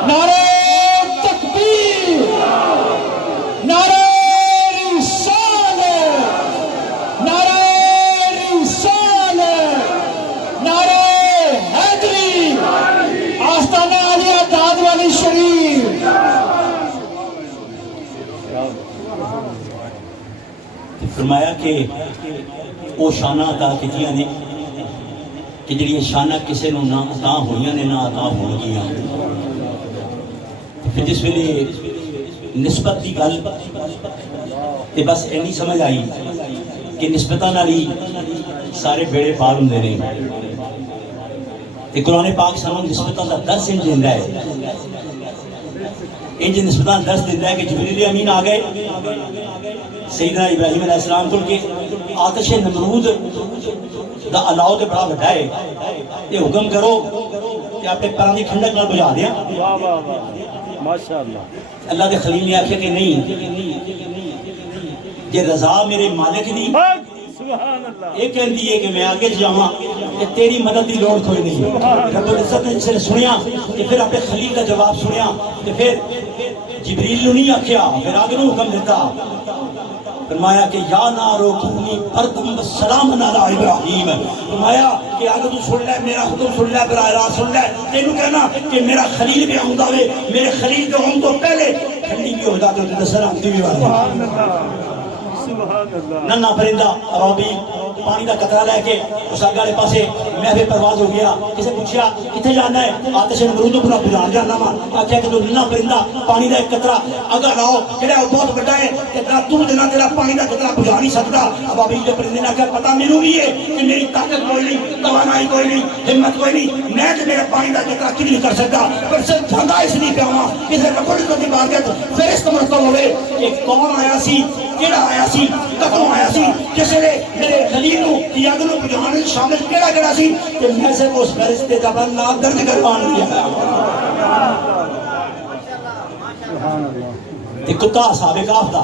نعرہ تکبیر، نعرہ رسالت، نعرہ رسالت، نعرہ حیدری، آستانہ عالیہ داد والی شریف۔ فرمایا کہ وہ شانہ عطا کیتیاں نے کہ جڑی شانہ کسے نو نہ عطا ہوئیاں نے نہ عطا ہون گیاں۔ پھر جس ویلے نسبت دی گل تے بس اینی سمجھ آئی کہ نسبتاں نال ہی سارے بیڑے پار ہوندے نے۔ تے قرآن پاک سانوں نسبتاں دا درس انج دیندا ہے، انج نسبتاں درس دیندا ہے کہ جبریل امین آ گئے سیدنا ابراہیم علیہ السلام کو کہ آتش نمرود دا علاؤ تے بڑا بڑا ہے، یہ حکم کرو کہ اپنے پرانی کھنڈک نال بجھا دیا۔ واہ واہ واہ، ماشاءاللہ۔ اللہ کے خلیل نے آکھیا کہ نہیں، یہ رضا میرے مالک دی سبحان اللہ۔ یہ کہندی ہے کہ میں آگے جاواں کہ تیری مدد دی لوڑ کوئی نہیں۔ رب العزت نے جسے سنیا کہ پھر اپنے خلیل کا جواب سنیا کہ پھر جبریل نے نہیں آکھیا، پھر آگے نو حکم دیتا، فرمایا کہ یا نارو کونی بردم والسلام علی ابراہیم۔ فرمایا کہ اگر تو سن لے میرا حکم، سن لے براہ راست سن لے، تینوں کہنا کہ میرا خلیل بھی آؤندا وے، میرے خلیل کے آن تو پہلے ٹھنڈی بھی ہو جاتے ہوتے دسر آتی بھی والا سبحان اللہ، سبحان اللہ۔ ننا پرندہ عربی پانی دا قطرہ لے کے اس آگے والے پاسے محو پرواز ہو گیا، کسے پوچھا کتنے جانا ہے؟ آتش نمرود پورا بجھان جانا وا۔ آخیا کہ تو ننا پرندہ پانی دا ایک قطرہ اگر لاؤ جڑا بہت بڑا ہے کہ تو دینا تیرا پانی دا قطرہ بجھا نہیں سکتا۔ ابابیل کے پرندے نے آخیا پتہ مینوں بھی ہے کہ میری طاقت کوئی نہیں، توانائی کوئی نہیں، ہمت کوئی نہیں، میں تو میرا پانی دا قطرہ کچھ نہیں کر سکتا، پر صرف جھنڈا اس لیے پیا ہوا کسی رب العزت کی بارگاہ فہرست مرتب ہوئے کہ کون آیا سی، کیڑا آیا سی، کدوں آیا سی، جس نے میرے خلیل نو یاد نو بجھانے شامل کیڑا کیڑا سی کہ میں صرف اس فہرست کا نام درج کروان دیا تے کتا اصحاب کہف دا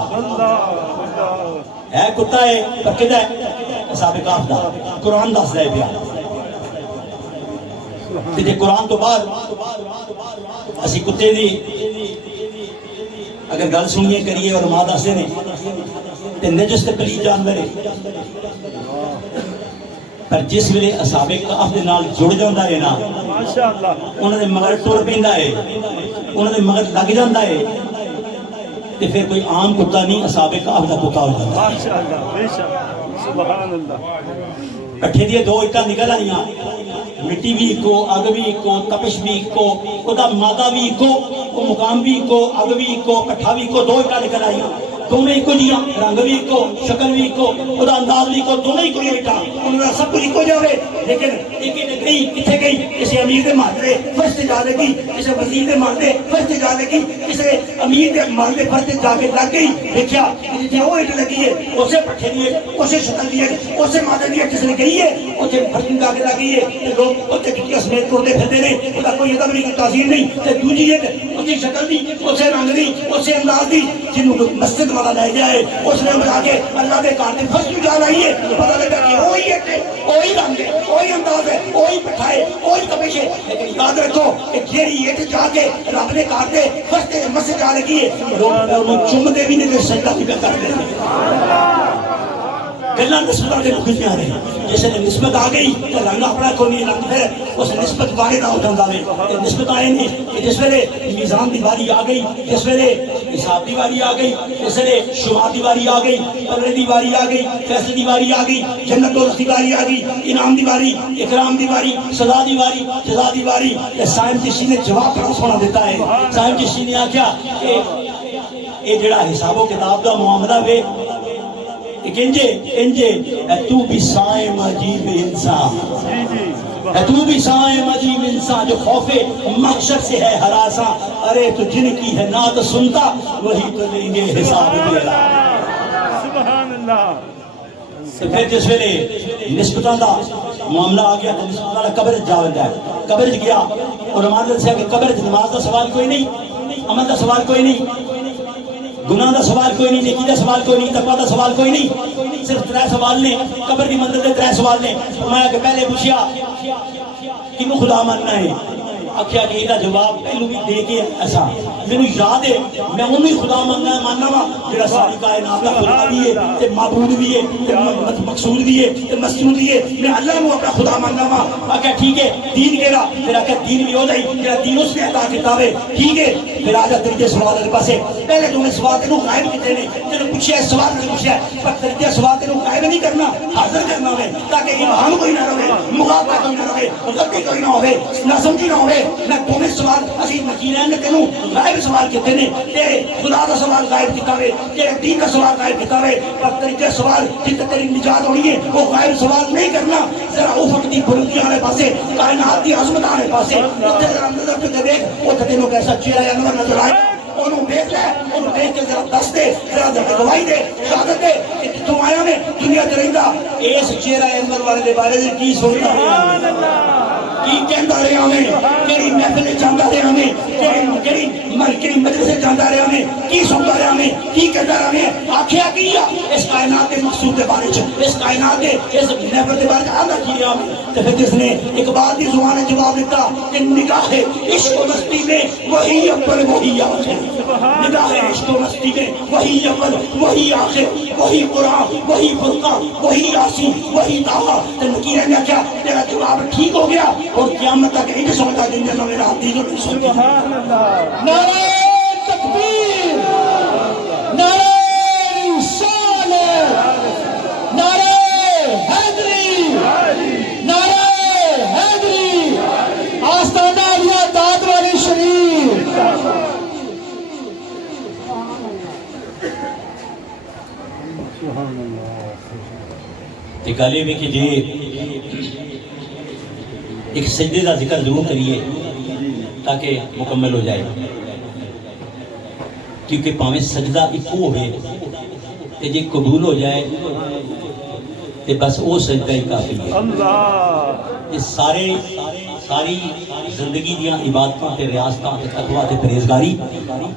ہے، کتا ہے پر کدا ہے اصحاب کہف دا، قرآن دسدا ہے پیا۔ تے جے قرآن تو بعد اسی کتے دی اگر گل سنیے کریے اور ماں دستے نے تے نجس تے پلیت جانور ہے، پر جس ویلے اصحاب کہف دے نال جڑ جاندا ہے نا، ماشاءاللہ، انہاں دے مگر ٹر پیندا ہے، انہاں دے مگر لگ جاندا ہے، تے پھر کوئی عام کتا نہیں اصحاب کہف دا کتا ہو جاندا ہے۔ ماشاءاللہ، بے شک، سبحان اللہ۔ کٹھے دیے دو اٹھا نکل آئیاں، مٹی بھی کو، اگ بھی کو، تپش بھی کو، خدا مادہ بھی کو، وہ مقام بھی کو، اگ بھی کو، کٹھا بھی کو، دو اٹھا نکل آئیاں، دونوں ہی کو جیاں، رنگ بھی کو، شکل بھی کو، خدا انداز بھی کو، دونوں ہی کو اٹھا، انہوں نے سب کچھ کو جاوے، لیکن ایک نے گئی کتھے گئی، کسی امیر دے مانتے فرشت جا لگی، کسی وزیر دے مانتے فرشت جا لگی، کسی امیر دے مانتے فرشت جا کے لگ گئی، دیکھیا جتنے وہ اٹھ لگی ہے، اسے پٹھے دیئے، اسے شکل دیئے، اسے مادہ دیئے، کس نے گئی ہے، اسے فرشت جا کے لگی ہے، لوگ اسے کتنی اسمیت کرتے پھرتے رہے، خدا کوئی ادبری کی تاثیر نہیں، تے دوجی ہے اسے شکل دی، اسے رنگ دی، اسے انداز دی، جنہوں کو مسجد والا لے جائے، اس نے بلا کے اللہ دے کار دے فرشت جا رہی ہے، پتہ لگا کہ وہی ہے، وہی رنگ ہے، وہی انداز ہے، وہی بٹھائے وہی کمیشے لیکن یاد رکھو کہ جیڑی ایک جا کے رب نے کہا دے فرشتے مسجد آ لگی ہے لوگ چومتے بھی نہیں سجدہ بھی کر دے گلا نسبت آگے مخصوص نہیں آ رہے جیسے نسبت آ گئی تو رنگ اپنا کو نہیں رنگ پھر اس نسبت بارے نہ ہو جاتا ہے نسبت آئے نہیں کہ جس ویلے میزان دی باری آ گئی جس ویلے حساب دی باری آ گئی جس ویلے شمار دی باری آ گئی پلے دی باری آ گئی فیصلے دی باری آ گئی جنت و رخی باری آ گئی انعام دی باری اکرام دی باری سزا دی باری جزا دی باری سائنٹسٹ نے جواب بڑا سونا دیتا ہے سائنٹسٹ نے آخیا کہ جڑا حساب و کتاب دا معاملہ وے انجے تو بھی سائم عجیب انسان تو بھی سائم عجیب انسان جو خوف محشر سے ہے ہراساں ارے تو جن کی ہے نہ تو سنتا وہی تو لیں گے حساب تیرا سبحان اللہ تو پھر جس ویلے نسبتاں دا معاملہ آ گیا تو نسبتاں والا قبر جا ویندا ہے قبر گیا اور نماز دسیا کہ قبر نماز دا سوال کوئی نہیں عمل دا سوال کوئی نہیں گناہ دا سوال کوئی نہیں نیکی دا سوال کوئی نہیں تقوی دا سوال کوئی نہیں صرف 3 سوال نے قبر دی منزل دے 3 سوال نے فرمایا کہ پہلے پوچھیا کنوں خدا ماننا ہے آخیا کہ یہ جواب پہلو بھی دے کے ایسا میرے یاد ہے میں انہی خدا ماننا وا جڑا ساری کائنات دا خدا بھی ہے تے معبود بھی ہے تے مقصود بھی ہے تے مسجود بھی ہے میں اللہ کو اپنا خدا ماننا وا آخیا ٹھیک ہے دین کیڑا پھر آخیا دین بھی ہو جائی جڑا دین اس نے عطا کیتا ہوئے ٹھیک ہے پھر آ جا تیرے سوال دے پاسے پہلے تو نے سوال تینوں غائب کیتے نے تینوں پوچھیا سوال نہیں پوچھیا پر تیرے سوال تینوں غائب نہیں کرنا حاضر کرنا ہے تاکہ امام کوئی نہ رہے مغالطہ کوئی نہ رہے غلطی کوئی نہ ہوے نہ سمجھی نہ ہوے میں تمہیں سوال اسی نکیرین نے تینوں غائب سوال کیتے نے تیرے خدا دا سوال غائب کیتا ہوئے تیرے دین کا سوال غائب کیتا ہوئے پر تیرے سوال جن تک تیری نجات ہونی ہے وہ غائب سوال نہیں کرنا ذرا افق دی بلندیاں والے پاسے کائنات دی عظمت والے پاسے اتنے ذرا نظر تو دیکھ وہ تینوں کیسا چہرہ انور نظر آئے انہوں دیکھ لے انہوں دیکھ کے ذرا دس دے ذرا گواہی دے شہادت دے کہ تم آیا میں دنیا تے رہندا اس چہرہ انور والے دے بارے کی سندا ہے کی کہندا رہیا میں کیڑی محفل جاندا رہیا میں کیڑی مجلس جاندا رہیا میں کی سندا رہیا میں کی کہندا رہیا میں آکھیا کی اس کائنات کے مقصود دے بارے چ اس کائنات دے اس محفل دے بارے آندا کی رہیا میں تے پھر جس نے اقبال دی زبان نے جواب دیتا کہ نگاہ عشق و مستی میں وہی اول وہی آخر نگاہ عشق و مستی میں وہی اول وہی آخر وہی قرآن وہی فرقان وہی یاسین وہی طٰہٰ تے نکیرہ نے کیا تیرا جواب ٹھیک ہو گیا اور قیامت تک انہیں سمجھتا دن جنہوں نے رات دیجو نہیں سمجھتی نعرہ تکبیر نعرہ رسالت نعرہ حیدری نعرہ حیدری آستانہ علیہ داد والی شریف گالے میں کہ جے ایک سجدے کا ذکر ضرور کریے تاکہ مکمل ہو جائے کیونکہ پاویں سجدہ ایک ہوئے تے جے قبول ہو جائے تے بس وہ سجدہ ہی کافی ہے یہ ساری زندگی دیاں عبادتاں تے ریاستاں تے تقویٰ تے پرہیزگاری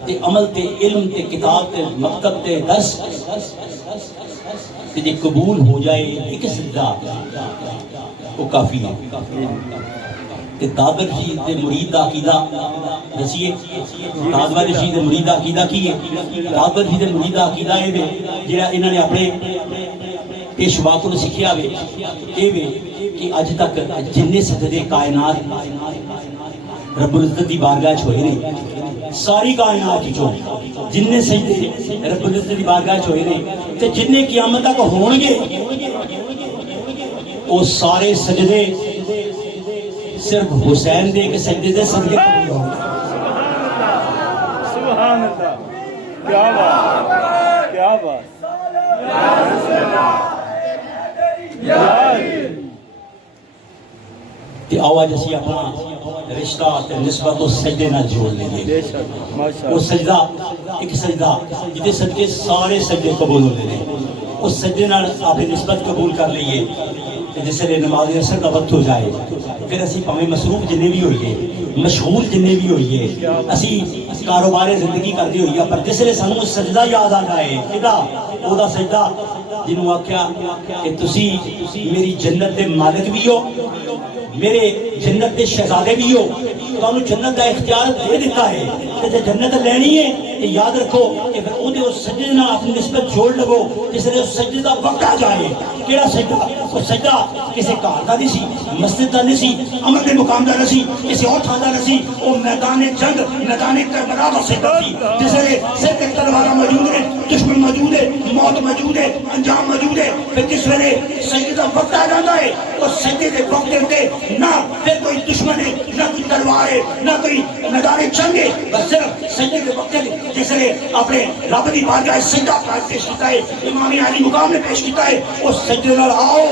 تے عمل تے علم تے کتاب تے مکتب تے درس تے جے قبول ہو جائے ایک سجدہ وہ کافی ہے تے دادر رشید دے مرید دا عقیدہ دسیے دادر رشید دے مرید دا عقیدہ کی ہے دادر رشید دے مرید دا عقیدہ ہے جڑا انہوں نے اپنے پیشوا کو سکھیا وے اے وے کہ اج تک جننے سجدے کائنات رب العزت دی بارگاہ چ ہوئے نے ساری کائنات چوں جننے سجدے رب العزت دی بارگاہ چ ہوئے نے تے جننے قیامت تک ہون گے وہ سارے سجدے صرف حسین دے کے سجدے دے صدقے قبول ہوں گے سبحان اللہ کیا بات کیا بات تے آواز اسی اپنا رشتہ تے نسبت و سجدے نہ جوڑ لیں گے وہ سجدہ ایک سجدہ جتے صدقے سارے سجدے قبول ہوتے ہیں اس سجدے نہ آپ نسبت قبول کر لئیے جس سے نماز اثر کا وقت ہو جائے پھر اسی پاویں مصروف جننے بھی ہوئیے مشغول جننے بھی ہوئیے اسی کاروبار زندگی کرتے ہوئیے پر جس سے سانوں سجدہ یاد آ جائے کدا ਉਹਦਾ ਸਜਦਾ ਜਿਹਨੂੰ ਆਖਿਆ ਕਿ ਤੁਸੀਂ ਮੇਰੀ ਜੰਨਤ ਦੇ ਮਾਲਕ ਵੀ ਹੋ, ਮੇਰੇ ਜੰਨਤ ਦੇ ਸ਼ਹਿਜ਼ਾਦੇ ਵੀ ਹੋ, ਤੁਹਾਨੂੰ ਜੰਨਤ ਦਾ ਇਖਤਿਆਰ ਦੇ ਦਿੱਤਾ ਹੈ ਤੇ ਜੇ ਜੰਨਤ ਲੈਣੀ ਹੈ ਤੇ ਯਾਦ ਰੱਖੋ ਕਿ ਫਿਰ ਉਹਦੇ ਉਸ ਸਜਦੇ ਨਾਲ ਆਪਣੀ ਨਿਸਬਤ ਜੋੜ ਲਵੋ ਜਿਸ ਵੇਲੇ ਉਸ ਸਜਦੇ ਦਾ ਵਕਤ ਆ ਜਾਏ। ਕਿਹੜਾ ਸਜਦਾ? ਉਹ ਸਜਦਾ ਕਿਸੇ ਘਰ ਦਾ ਨਹੀਂ ਸੀ, ਮਸਜਿਦ ਦਾ ਨਹੀਂ ਸੀ, ਅਮਰ ਦੇ ਮੁਕਾਮ ਦਾ ਨਹੀਂ ਸੀ, ਕਿਸੇ ਹੋਰ ਥਾਂ ਦਾ ਨਹੀਂ ਸੀ, ਉਹ ਮੈਦਾਨ ਜੰਗ, ਮੈਦਾਨ ਕਰਬਲਾ ਦਾ ਸਜਦਾ ਸੀ ਜਿਸ ਵੇਲੇ ਸਿਰ ਤੇ ਤਲਵਾਰਾਂ ਮੌਜੂਦ ਨੇ, ਦੁਸ਼ਮਣ ਮੌਜੂਦ ਹੈ, ਮੌਤ ਮੌਜੂਦ ਹੈ, ਅੰਜਾਮ ਮੌਜੂਦ ਹੈ। ਫਿਰ ਜਿਸ ਵੇਲੇ ਸਜਦੇ ਦਾ ਵਕਤ ਆ ਜਾਂਦਾ ਹੈ ਉਸ ਸਜਦੇ ਦੇ ਵਕਤ ਦੇ ਉੱਤੇ ਨਾ ਫਿਰ کوئی دشمن ہے، نہ کوئی تلوار ہے، نہ کوئی میدان جنگ ہے، بس صرف سجدے کے وقت جس نے اپنے رب کی بارگاہ سجدہ پیش کیتا ہے، امام علی مقام نے پیش کیتا ہے، اس سجدے نال آؤ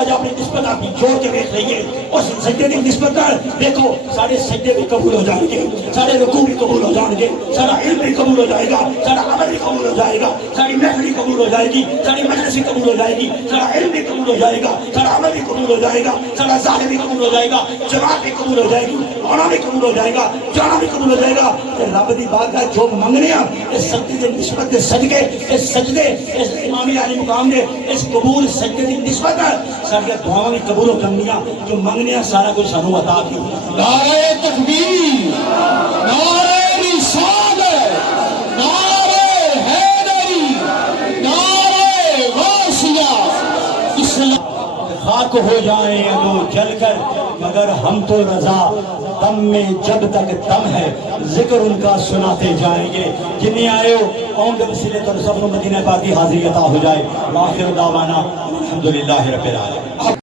اج اپنی نسبت اپنی جوڑ کے دیکھ رہی ہے، اس سجدے کی نسبت نال دیکھو سارے سجدے بھی قبول ہو جائیں گے، سارے رکوع بھی قبول ہو جائیں گے، سارا علم بھی قبول ہو جائے گا، سارا عمل بھی قبول ہو جائے گا، ساری محفل بھی قبول ہو جائے گی، ساری مجلس بھی قبول ہو جائے گی، سارا علم بھی قبول ہو جائے گا، سارا عمل بھی قبول ہو جائے گا، سارا ظاہر بھی قبول ہو جائے گا، جماعت بھی قبول ہو جائے گی، آنا بھی قبول ہو جائے گا، جانا بھی قبول ہو جائے گا۔ کہ رب دی بارگاہ جو منگنے ہیں اس سجدے دی نسبت دے صدقے، اس سجدے اس امام علی مقام دے اس قبول سجدے دی نسبت ساری دعاواں بھی قبول ہو جاندیاں، جو منگنے ہیں سارا کچھ سانو عطا کی۔ نعرہ تکبیر، نعرہ رسالت، نعرہ حیدری، نعرہ غوثیہ، اسلام خاک ہو جائیں ادو جل کر مگر ہم تو رضا، دم میں جب تک دم ہے ذکر ان کا سناتے جائیں گے۔ جنہیں آئے ہو قوم کے وسیلے تو سب کو مدینہ پاک کی حاضری عطا ہو جائے۔ وآخر دعوانا الحمدللہ رب العالمین۔